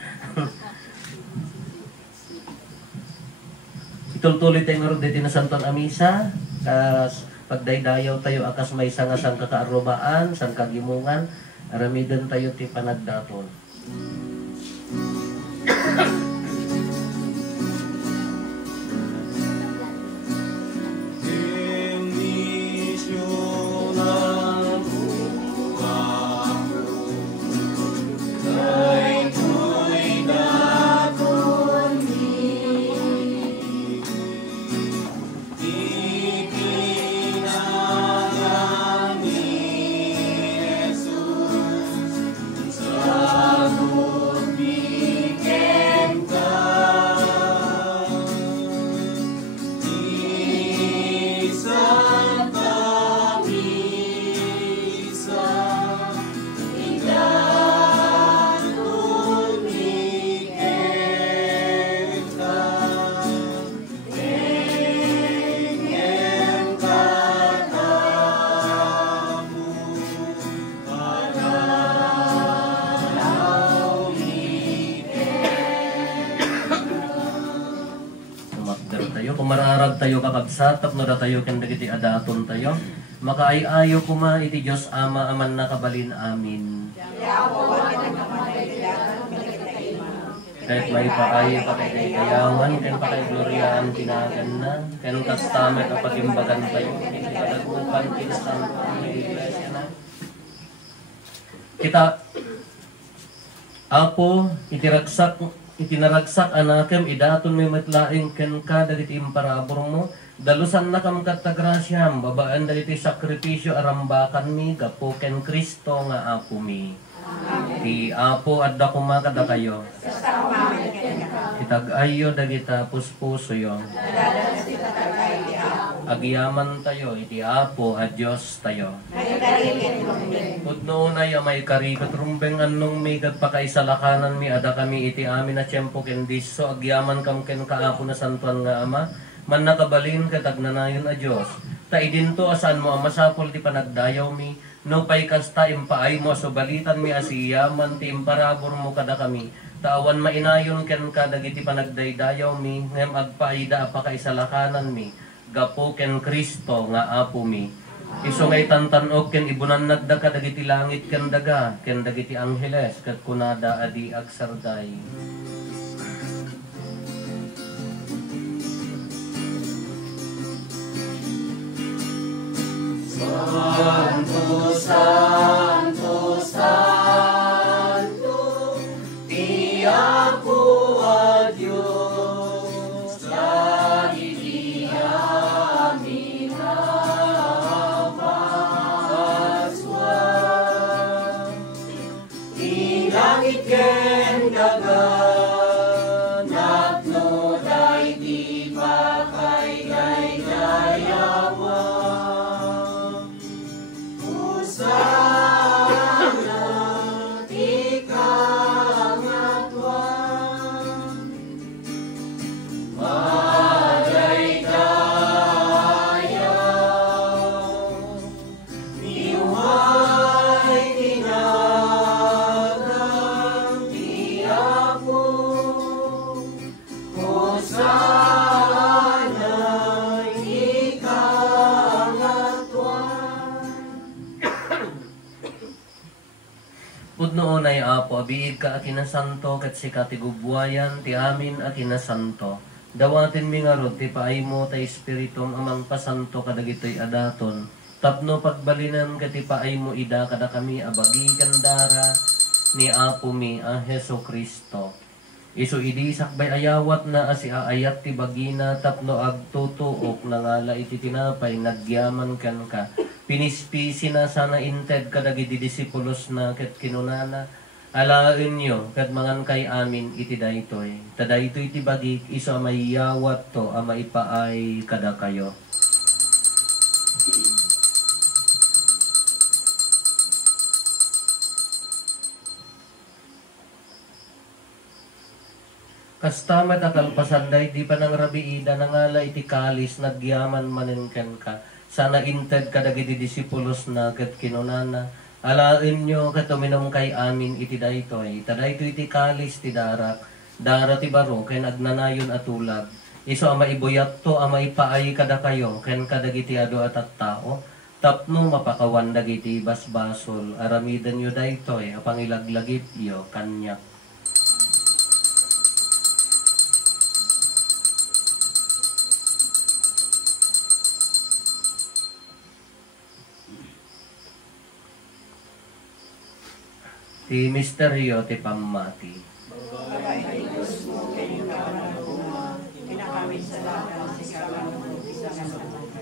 Itultuloy tayo nga rin dito na Santon Amisa. Kas pagdaydayaw tayo akas may sangasang kakaarubaan, sang kagimungan. Aramidan tayo ti panagdaton. Mararag tayo kakabsat, tapno na tayo kanda kiti adaton tayo. Makaayayo kuma iti Diyos Ama aman nakabalin amin. Kahit may paayo pa kay kayawan, kan pa kay gloryaan tinagan na, kan kastamet na pagimbagan tayo, kinalagupan, kinasampan, iglesia na. Kita, Apo, itinaragsak anakem idaton may matlaing ken ka dagiti imparabor mo dalusan na kam katagrasyam babaan dagiti sakripisyo arambakan mi gapo ken Kristo nga Apo mi. Ti Apo adda kumakada kayo. Itag-ayo dagita puspuso yo. Agyaman tayo iti Apo a Dios tayo. Pudno na ya may karikot rumbeng annong may gagpakaisalakanan mi ada kami iti amin na tiyempo ken diso agyaman kam ken kaapo na santuan nga Ama man nakabalin katagnanayon a Dios. Ta idinto asan mo masapol ti panagdayaw mi no pay kasta impaay mo so balitan mi asiyaman ti imparabor mo kada kami. Tawan mainayon ken ka dagiti panagdaydayaw mi ngem agpaida apakaisalakanan mi. Gapo ken Kristo nga Apo mi. Iso ngay tantanog ken ibunan nagda dagiti langit ken daga ken dagiti angheles ket kunada adi agsarday. Santo, Santo, Santo, ti Apo a Dios, lagi amin napaswan. Ti langit ken daga, napno day di pa kay gaygayawan. Pudnoon ay Apo, abiig ka akina santo, kat si katigubwayan, ti amin akina santo. Dawatin mi nga rod, ti paay mo ta espiritum amang pasanto kadagitoy adaton. Tapno pagbalinan kati paay mo ida kada kami abagi gandara ni Apo mi ang Heso Kristo. Iso idi sakbay ayawat na asi aayat ti bagina tapno agtutuok na ngala iti tinapay nagyaman kan ka. Pinispisi na sana inted kadagiti disipulos na ket kinunana alaen nyo ket mangan kay amin iti daytoy. Ta daytoy ti bagik iso amayawat to amaipaay kada kayo. Kastamat akal pasanday di pa nang rabiida nangala iti kalis nagyaman manenken ka. Sana inted kadagiti disipulos na ket kinunana Alain nyo katuminom kay amin iti daytoy, tadaytoy iti kalis ti darak, dara ti baro, ken agnanayon atulag. Iso ama ibuyat to, ama ipaay kada kayo, ken kadagiti ado at tao, tapno mapakawan dagiti basbasol, aramidan nyo daytoy, apang ilaglagit yo, kanyak. Ti misteryo ti pamati.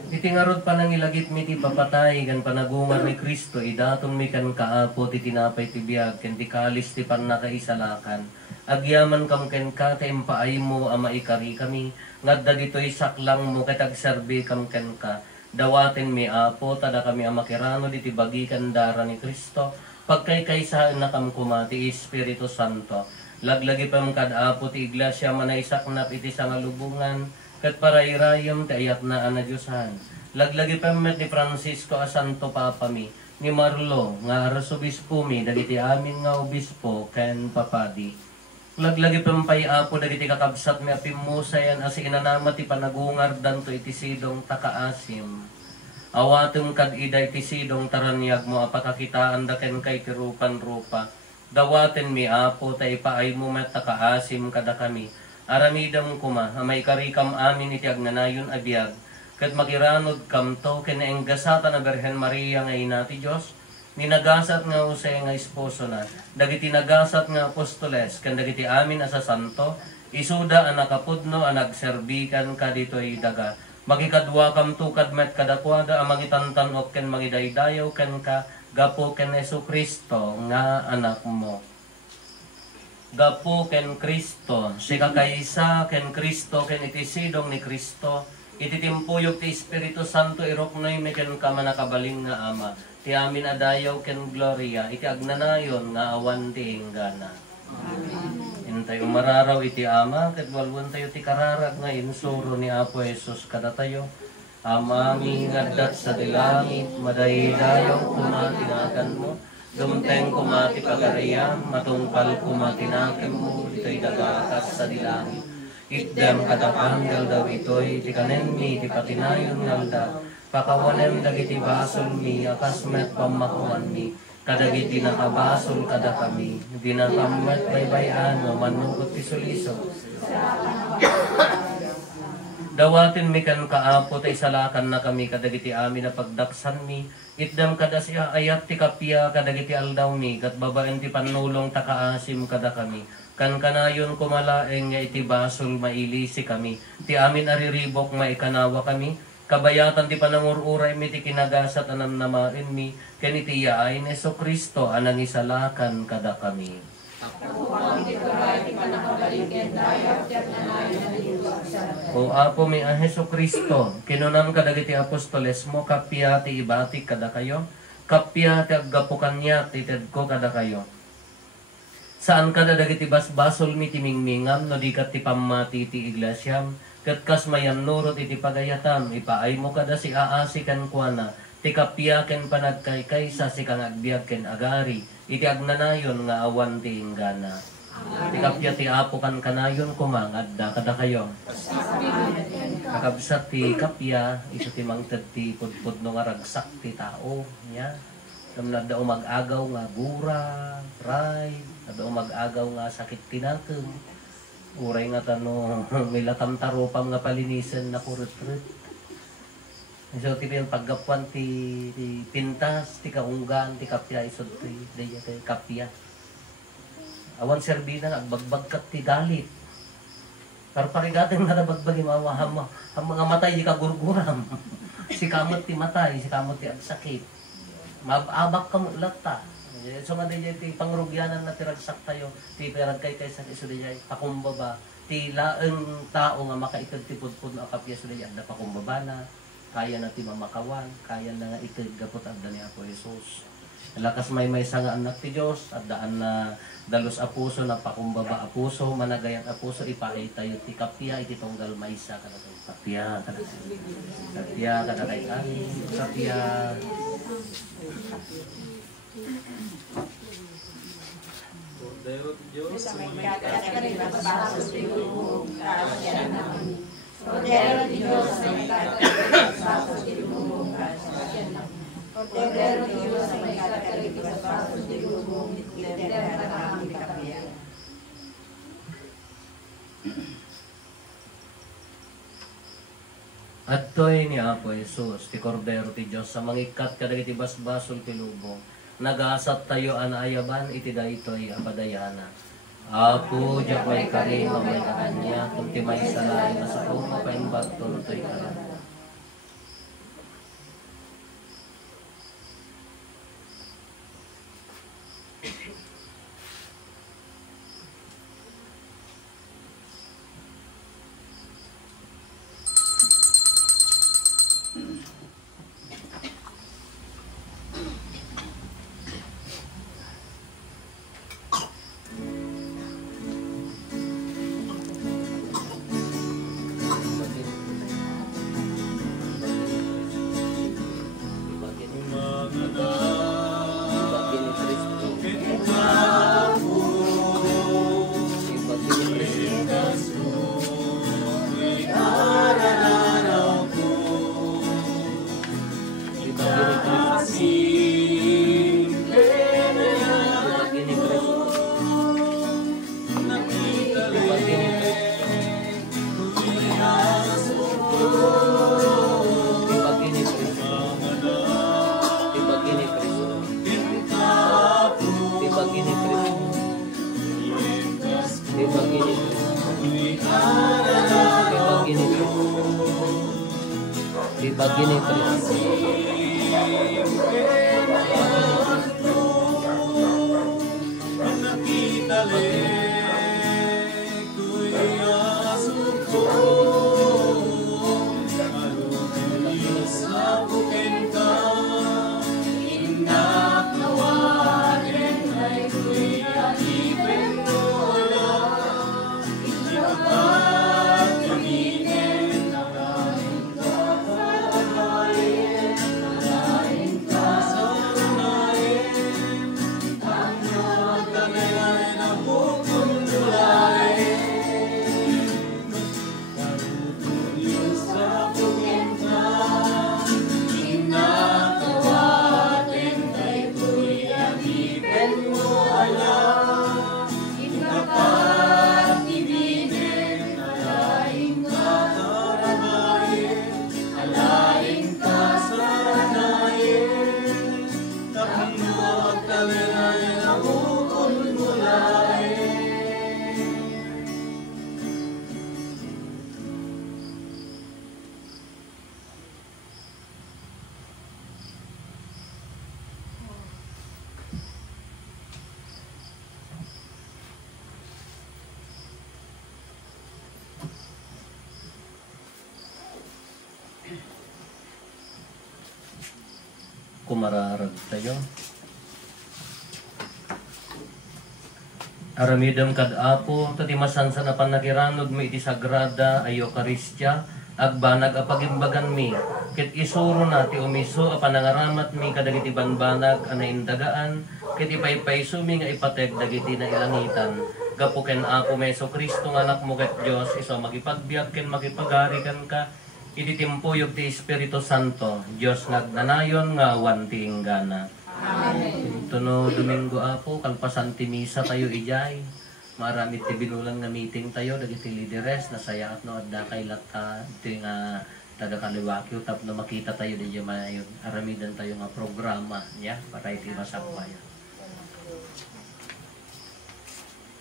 Itingarod pa nang ilagit mi ti papatay kan panagungar ni Kristo idaton mi kan kaapo ti tinapay ti biag ken ti kalis ti pannakaisalakan. Agyaman kam ken ka ti impaay mo ama ikari kami ngadda ditoy saklang mo ket agserbi kam ken ka. Dawaten mi apo tada kami amakirano diti bagikan dara ni Kristo. Pagkaykaysaan na kam kumati Espiritu Santo. Laglagi pam kadapo ti iglesia manaysaknap iti sangalubungan ket parayrayam ti ayat na ana Diyosan. Laglagi pam met ni Francisco a Santo Papa mi, ni Marlo nga arsobispo mi dagiti amin nga obispo ken papadi. Laglagi pam pay apo dagiti kakabsat mi apimusayan as inanama ti panagungar danto iti sidong takaasim. Awatum kad iday ti sidong taranyag mo apakakitaan daken kay tirupan rupa. Dawaten mi apo tay paay mo met takaasim kada kami. Aramidam kuma amay karikam amin iti agnanayon abiyag. Ket magiranod kam to ken enggasata na Birhen Maria nga ina ti Dios. Ninagasat nga Jose nga esposo na. Dagiti nagasat nga apostoles ken dagiti amin asa santo. Isuda ang nakapudno ang nagserbikan ka dito'y daga. Magikadwa kam tukad met kadakwada ang magitantan o ken magidaydayaw ken ka gapo ken Yesu Kristo nga anak mo. Gapo ken Kristo, si kakaysa ken Kristo ken iti sidong ni Kristo, iti timpuyog ti Espiritu Santo iroknoy me ken ka manakabaling nga ama. Ti amin adayaw ken gloria, iti agnanayon nga awan ti inggana. Intay umararaw iti ama, ket walwan tayo ti kararag nga insuro ni Apo Jesus kada tayo. Amami ngaddat sa dilangit, madaydayaw kumatinagan mo, dumteng kumati pagarayam, matungkal kumatinakem mo, ito'y dagakas sa dilangit. Itdem kadapanggal daw ito'y, ti kanen mi, ti patinayon ngalda, pakawanem dagiti basol mi, akas met pamakuan mi, kadagiti nakabasol kada kami, dinakamat baybayan mo manugot ti suliso. Dawatin mi kan kaapo tay salakan na kami kadagiti amin na pagdaksan mi, itdam kada siya ayat ti kapya kadagiti aldaw mi, kat babaen ti panulong takaasim kada kami. Kan kanayon kumalaeng nga iti basol mailisi kami, ti amin ariribok maikanawa kami, kabayatan ti panangururay mi ti kinagasat anam namain mi, ken iti yaay ni Yesu Kristo anang isalakan kada kami. O apo mi a Yesu Kristo, kinunam kadagiti apostoles mo, kapya ti ibati kada kayo, kapya ti aggapukan niya ti tedko kada kayo. Saan kada dagiti basbasol mi ti mingmingam, no di kat ti pamati ti iglesyam, ket kas mayan nurot iti pagayatam, ipaay mo kada si aasi kan kuana, ti kapya ken panagkaykay sa si kang agbiag ken agari, iti agnanayon nga awan ti inggana. Ti kapya ti apo kan kanayon kumangadda kada kayo. Kakabsat ti kapya, iso ti mangted ti pudpudno nga ragsak ti tao, nya. Tamnad daw mag-agaw nga gura, pride, daw mag-agaw nga sakit tinakem. Uray nga tano, may latamtaropam nga palinisan na kurut-rut. So, tipin paggapuan ti pintas, ti kaunggan, ti kapya, isod ti kapya. Awan serbina nga, agbagbag kat ti dalit. Pero parigatang nga nabagbagi mga matay di kagurguram. Si kamot ti matay, si kamot ti agsakit. Mababak ka mo lata. So nga din ti pangrugyanan na tiragsak tayo, ti peragkay sa isudayay, pakumbaba, ti laeng tao nga makaitag ti pudpud na kapya sudayay, da pakumbaba na, kaya na ti mamakawan, kaya na nga itag gapot agda ni Apo Jesus. Lakas may sanga anak ti Diyos, at daan na dalos apuso, na pakumbaba apuso, managayat apuso, ipaay tayo ti kapya, iti tonggal maysa, kanatong kapya, kapya, kanatay ani, kapya. Cordero de Diyos, Sa may katakalib at baso sa ilubong kasya namin. Cordero de Diyos, sa may katakalib at baso sa ilubong kasya namin. Cordero de Diyos, sa may katakalib at baso sa ilubong eterna namin kapiyan. Adtoy ni Apo Jesus, ti Cordero ti Diyos, sa mangikat kadagiti basbasol ti lubong, nagasat tayo anayaban iti daytoy apadayana. Apo, diyak may kari, mamay kanya, kung ti may salay na sa kuma paimbag tuloy ka lang. Ibagin ni Kristo. Kumararag tayo. Aramidam kad Apo, tati masansan na panakiranod mo iti sagrada ayo Eukaristya, agbanag apagimbagan mi, kit isuro na ti umiso apanangaramat mi kadagiti banbanag anaindagaan, kit ipaypayso mi nga ipateg dagiti na ilangitan. Gapuken Apo Meso Kristo nga anak mo ket Dios, iso makipagbiag ken makipagarikan ka, iti timpuyog ti Espiritu Santo, Diyos nagnanayon nga wanti inggana. Amen. Tuno Domingo Apo, kalpasan ti misa tayo ijay. Marami ti binulang nga meeting tayo, dagiti lideres, nasaya at no, at dakay lata, iti nga taga-Kaliwakyo, tap na makita tayo di mayon. Aramidan tayo nga programa niya, para iti masakbayan.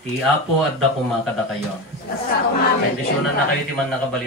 Ti Apo at da kumakada kayo. Bendisyonan na kayo ti man nakabalin.